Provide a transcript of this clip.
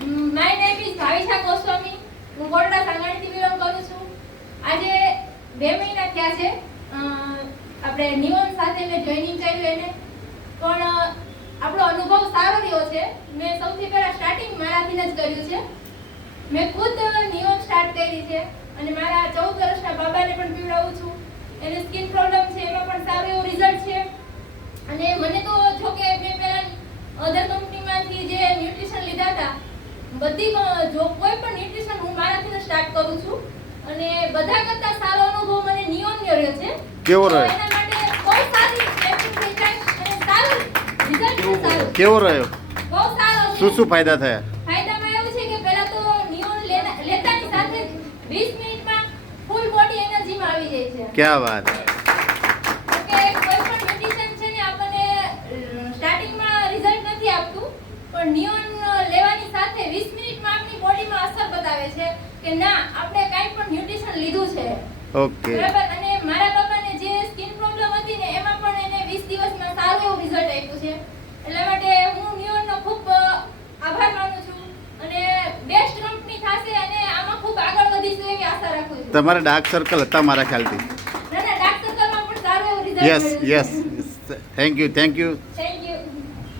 My name is Bhavisha Goswami. હું ગોરડા સાંગાણીથી belong કરું છું. આજે 2 મહિના થયા છે આપણે નિયોન સાથે મેં જોઈનિંગ કર્યું એને. પણ આપણો અનુભવ સારો રહ્યો છે. મેં સૌથી પહેલા સ્ટાર્ટિંગ મારાથી જ કર્યું છે. મેં ખુદ નિયોન સ્ટાર્ટ કરી છે અને મારા 14 વર્ષના બાબાને પણ પીવડાવું છું. એને સ્કિન પ્રોબ્લેમ છે, એમાં પણ સારું એવું રિઝલ્ટ છે. અને મને તો જો કે મેં પહેલા અધર કંપનીમાંથી જે ન્યુટ્રિશન લીધા હતા, બધી જો કોઈ પણ ન્યુટ્રિશન હું મારાથી સ્ટાર્ટ કરું છું અને બધા કરતા સારો અનુભવ મને નિયોનનો રહ્યો છે. કેવો રહ્યો? એના માટે બહુ સારી એક્ટિવ થઈ જાય અને સારું રિઝલ્ટ છે. સારું કેવો રહ્યો? બહુ સારો છે. શું ફાયદા થયા? ફાયદામાં એવું છે કે પહેલા તો નિયોન લેતાની સાથે જ 20 મિનિટમાં ફૂલ બોડી એનર્જીમાં આવી જાય છે. ક્યાં વાત! કે કોઈ પણ ન્યુટ્રિશન છે ને આપણને સ્ટાર્ટિંગમાં રિઝલ્ટ નથી આપતું, પણ નિયોન લેવાની સાથે 20 મિનિટમાં આપણી બોડીમાં અસર બતાવે છે કે ના આપણે કાંઈ પણ ન્યુટ્રિશન લીધું છે. ઓકે. બરાબર. અને મારા બાબાને જે સ્કિન પ્રોબ્લેમ હતી ને એમાં પણ એને 20 દિવસમાં સારું એવું રિઝલ્ટ આપ્યું છે. એટલા માટે હું નિયોનનો ખૂબ આભાર માનું છું અને બેસ્ટ કંપની થશે અને આમાં ખૂબ આગળ વધીશું એવી આશા રાખું છું. તમારે ડાર્ક સર્કલ હતા મારા ખ્યાલથી. ના ડાર્ક સર્કલમાં પણ સારું એવું રિઝલ્ટ યસ મળ્યું છે. Yes thank you thank